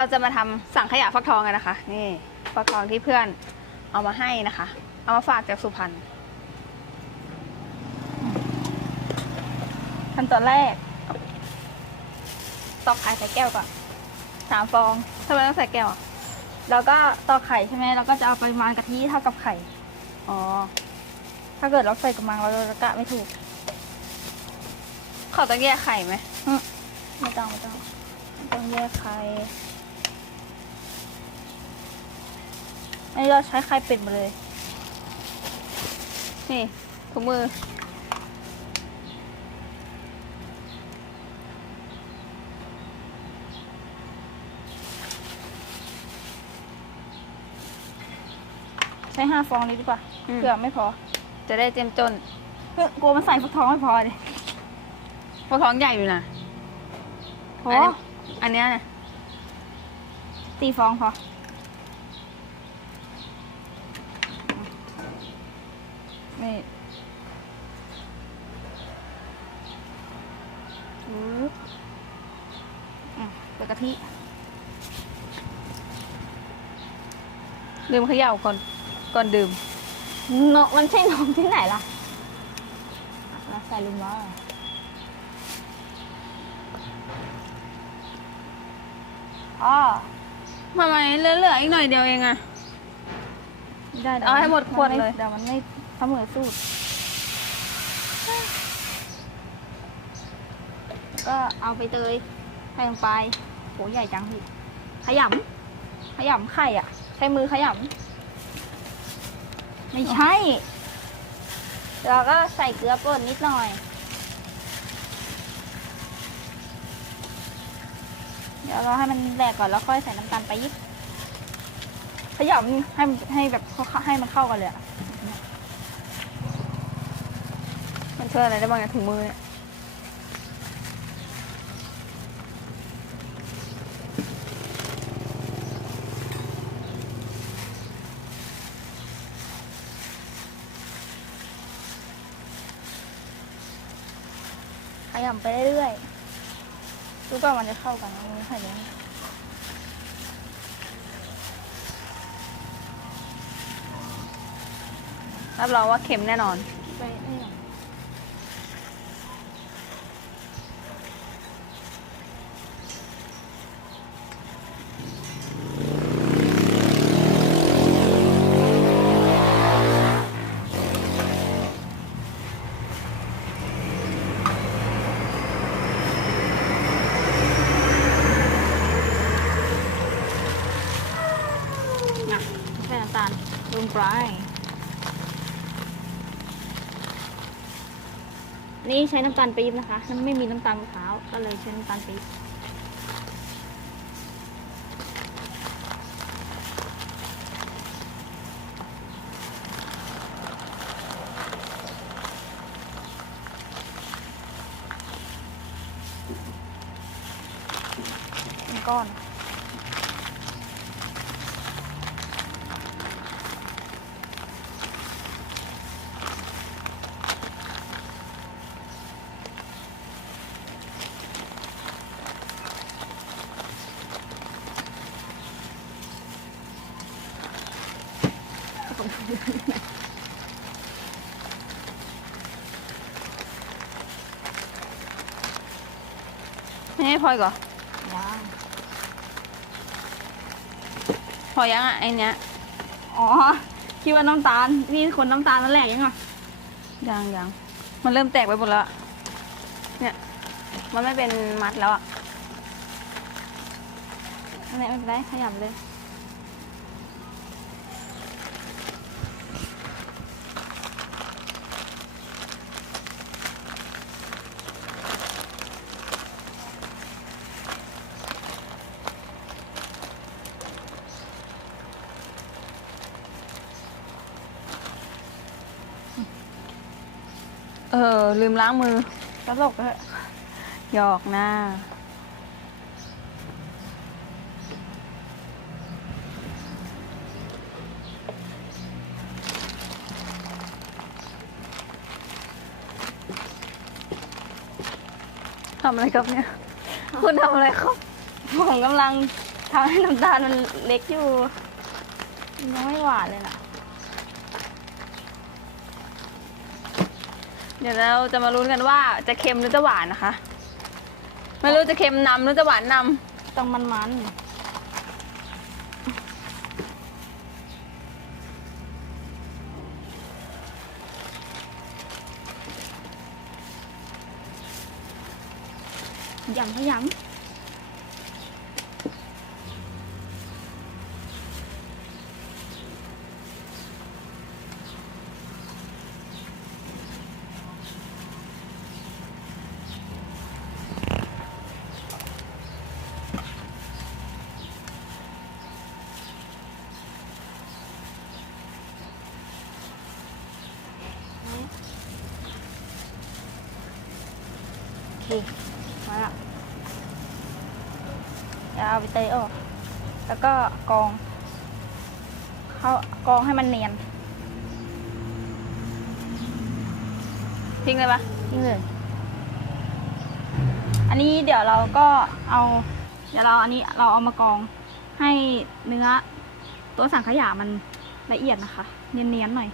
เราจะมาทำสั่งขยะฟักทองกันนะคะ นี่ฟักทองที่เพื่อนเอามาให้นะคะ เอามาฝากจากสุพรรณขั้นตอนแรกตอกไข่ใส่แก้วก่อนสามฟองทำไมต้องใส่แก้วแล้วก็ตอกไข่ใช่ไหมเราก็จะเอาปริมาณกะทิเท่ากับไข่อ๋อถ้าเกิดเราใส่กระมังเราจะกะไม่ถูกเขาต้องแยกไข่ไหมไม่ต้องไม่ต้องต้องแยกไข่ อันนี้เราใช้ไข่เป็ดมาเลย นี่ถุงมือ ใช้ห้าฟองนี้ดีกว่าอืม เผื่อไม่พอจะได้เต็มจนเฮ้ยกลัวมันใส่ฟักทองไม่พอเลยเพราะท้องใหญ่อยู่นะพออันนี้อันเนี้ยเนี่ยตีฟองพอ นี่ปึ๊บอืมเดี๋ยวกะทิลืมเขย่าก่อน ก่อนดื่มนกมันใช่นมที่ไหนล่ะเราใส่ลุมว่าอ๋อทำไมเหลือๆอีกหน่อยเดียวเองอะได้ดี๋ยวเอาให้หมดขวดเลยเดี๋ยวมันไม่เสมอสูตรก็เอาไปเตยใส่ลงไป โหใหญ่จังพี่ขยำขยำไข่อะ ใช้มือขยำไม่ใช่แล้วก็ใส่เกลือป่นนิดหน่อย เดี๋ยวเราให้มันแหลกก่อนแล้วค่อยใส่น้ำตาลไปยิบขยำให้ให้แบบให้มันเข้ากันเลยอะมันช่วยอะไรได้บ้างเนี่ยถุงมือเนี่ย ไปเรื่อยๆดูก่อนมันจะเข้ากันนะมันไข่เนี้ยรับรองว่าเค็มแน่นอนไปนี่ก่อนนะใส่น้ำตาลลงไป นี่ใช้น้ำตาลปี๊บนะคะ ไม่มีน้ำตาลมะพร้าวก็เลยใช้น้ำตาลปี๊บ ไม่ให้พออีกเหรอย่างพอยังอะไอเนี้ย อ๋อ คิดว่าน้ำตาล นี่คนน้ำตาลนั่นแหละยังไงยังยังมันเริ่มแตกไปหมดแล้วอะเนี่ย มันไม่เป็นมัดแล้วอะอันนี้ไม่เป็นไรขยำเลย ออ ลืมล้างมือตลกเลยหยอกนะทำอะไรครับเนี่ย คุณทำอะไรครับ ผมกำลังทำให้น้ำตาลมันเล็กอยู่ ยังไม่หวานเลยนะ ดี๋ยวเราจะมาลุ้นกันว่าจะเค็มหรือจะหวานนะคะ ไม่รู้จะเค็มนำหรือจะหวานนต้องมันมันยำก็ยำ เดี๋ยวเอาไปเตยออกแล้วก็กรองเข้ากรองให้มันเนียนำทิ้งเลยปะนี่เลย อันนี้เดี๋ยวเราก็เอา เดี๋ยวเราอันนี้เราเอามากรองให้เนื้อ ตัวสังขยามันละเอียดนะคะ เนียนๆหน่อย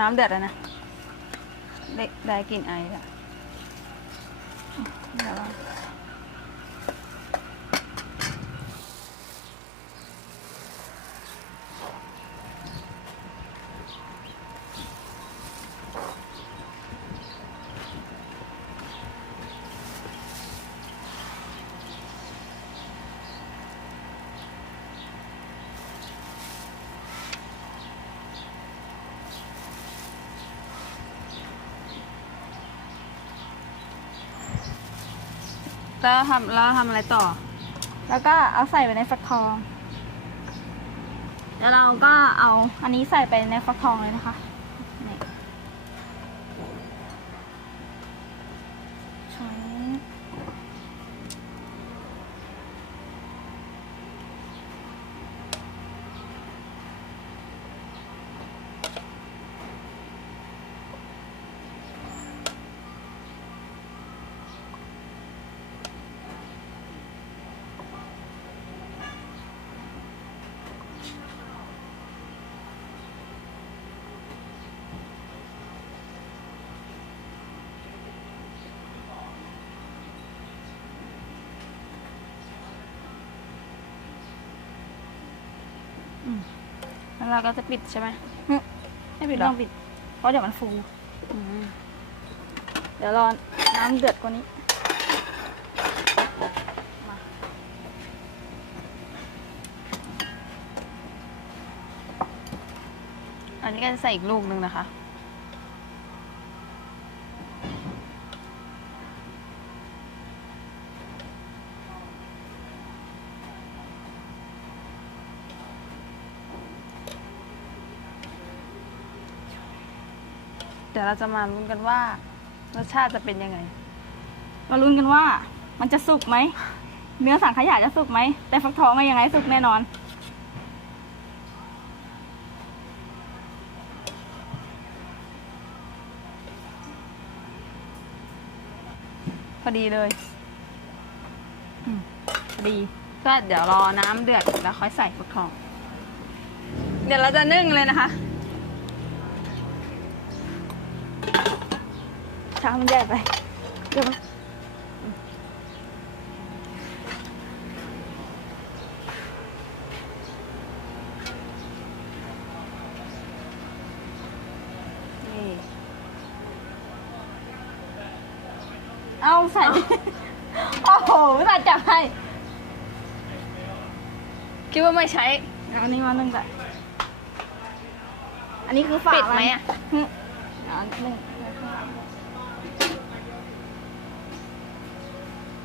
น้ำเดือดแล้วนะได้ได้กลิ่นไอแล้ว แล้วทำแล้วทำอะไรต่อ แล้วก็เอาใส่ไปในฟักทอง แล้วเราก็เอาอันนี้ใส่ไปในฟักทองเลยนะคะนี่ช้อน แล้วเราก็จะปิดใช่ไหมอืมไม่ปิไม่ดหรอต้องปิด เพราะเดี๋ยวมันฟูอืมเดี๋ยวรอน้ำเดือดกว่านี้อันนี้ก็จะใส่อีกลูกหนึ่งนะคะ ดี๋ยวเราจะมาลุ้นกันว่ารสชาติจะเป็นยังไง มาลุ้นกันว่ามันจะสุกไหม เนื้อสังขยาจะสุกไหม แต่ฟักทองไม่ยังไงสุกแน่นอน พอดีเลยดี ก็เดี๋ยวรอน้ำเดือดแล้วค่อยใส่ฟักทอง เดี๋ยวเราจะนึ่งเลยนะคะ ชามมันใหญ่ไปเดี๋ยวมันนี่เอาใส่ โอ้โหไม่ตัดจับให้ คิดว่าไม่ใช้เอาอันนี้มาหนึ่งใส่อันนี้คือฝาปิดไหมอะอืมเอาหนึ่ง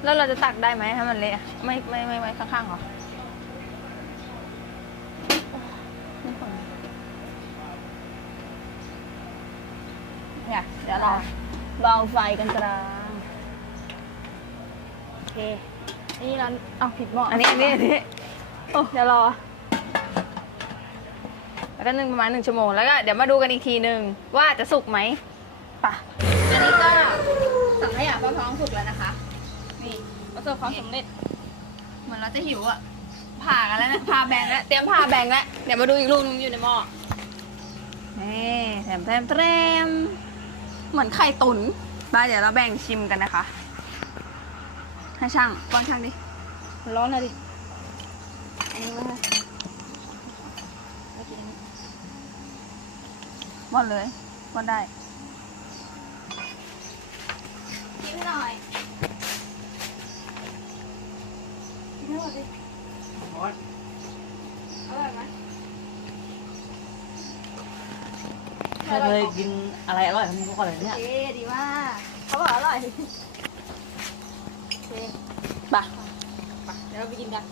แล้วเราจะตักได้ไหมให้มันเละไม่ไม่ไม่ไม่ข้างๆหรอเนี่ยเดี๋ยวเราเบาไฟกันกลางโอเคนี่เราเอาผิดหม้ออันนี้อันนี้อันนี้เดี๋ยวรอ แล้วก็นึ่งประมาณหนึ่งชั่วโมงแล้วก็เดี๋ยวมาดูกันอีกทีหนึ่งว่าจะสุกไหมป่ะอันนี้ก็สั่งให้ขยาพร้อมสุกแล้วนะคะ นี่ประสบความสำเร็จ เหมือนเราจะหิวอะผ่ากันแล้วนะผ่าแบ่งแล้วเตรียมผ่าแบ่งแล้วเดี๋ยวมาดูอีกลูกนึงอยู่ในหม้อนี่แถมแถมแถมเหมือนไข่ตุ๋นมาเดี๋ยวเราแบ่งชิมกันนะคะ ให้ช่างป้อนช่างดิร้อนนะดิอันนี้ว่าป้อนเลยป้อนได้ กินหน่อยกินให้หมดดิอร่อยไหม ไม่เคยกินอะไรอร่อยทำนี้มาก่อนเลยเนี่ยโอเคดีมากเขาบอกอร่อยโอเคไปไปเดี๋ยวเราไปกินกัน